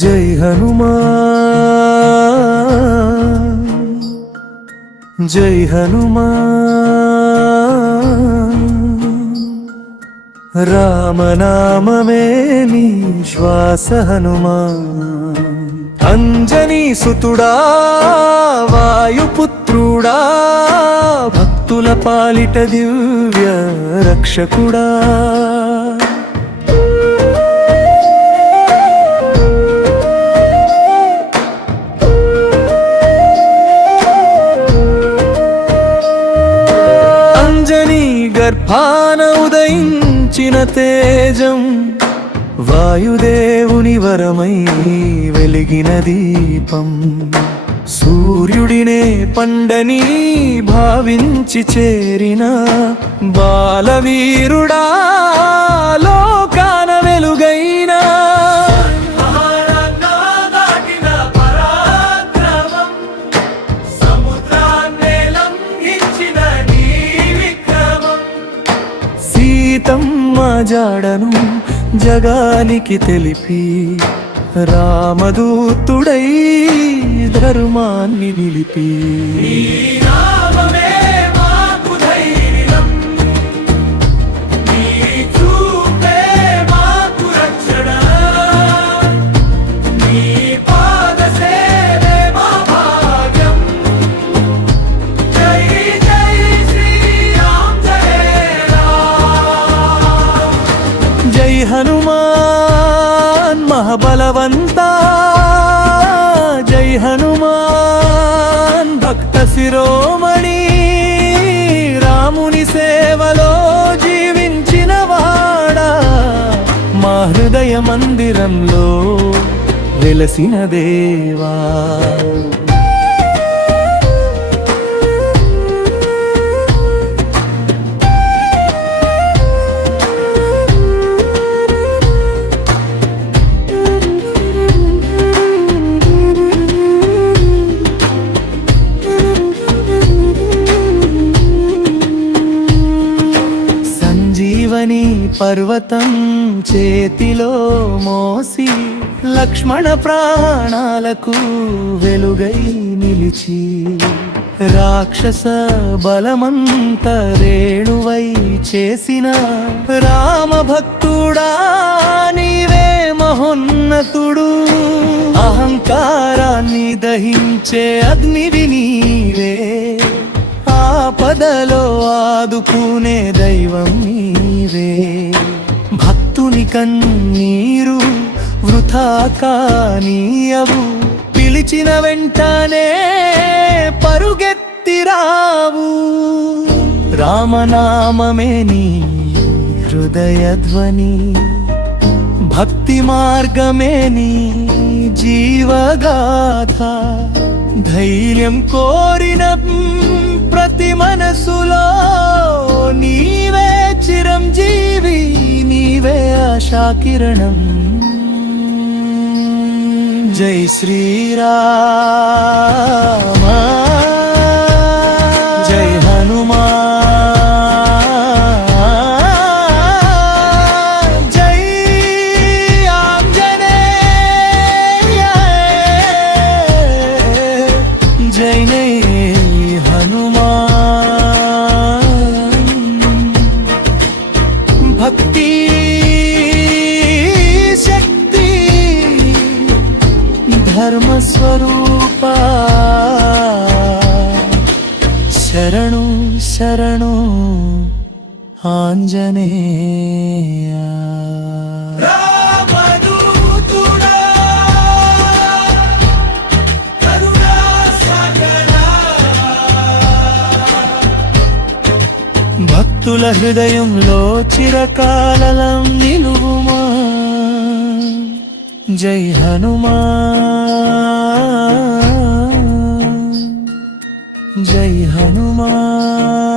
జై హనుమాన్ జై హనుమాన్ రామనామమే నీ శ్వాస హనుమాన్ అంజనీ సుతుడా వాయుపుత్రుడా భక్తుల పాలిట దివ్య రక్షకుడా గర్భాన ఉదయించిన తేజం వాయుదేవుని వరమై వెలిగిన దీపం సూర్యుడినే పండని భావించి చేరిన బాలవీరుడా లోకాన వెలుగైనా సీతమ్మ జాడను జగానికి తెలిపి రామదూతుడై ధర్మాన్ని నిలిపి జై హనుమాన్ మహాబలవంతా జై హనుమాన్ భక్త శిరోమణి రాముని సేవలో జీవించిన వాడా మా హృదయ మందిరంలో వెలసిన దేవా పర్వతం చేతిలో మోసి లక్ష్మణ ప్రాణాలకు వెలుగై నిలిచి రాక్షస బలమంత రేణువై చేసిన రామభక్తుడా నీవే మహోన్నతుడు అహంకారాన్ని దహించే అగ్నివి నీవే ఆపదలో ఆదుకునే దైవం నీవే భక్తుని కన్నీరు వృథా కానీయవు పిలిచిన వెంటనే పరుగెత్తిరావు రామనామమే నీ హృదయధ్వని భక్తి మార్గమే నీ జీవగాథ ధైర్యం కోరిన ప్రతి మనసులో నీవే చిరంజీవి నీవే ఆశాకిరణం జై శ్రీరామ జై హనుమాన్ జై ఆంజనేయ జై భక్తి శక్తి ధర్మస్వరూప శరణు శరణు ఆంజనేయ భక్తుల హృదయంలో చిరకాలం నిలువుమా జై హనుమాన్ జై హనుమాన్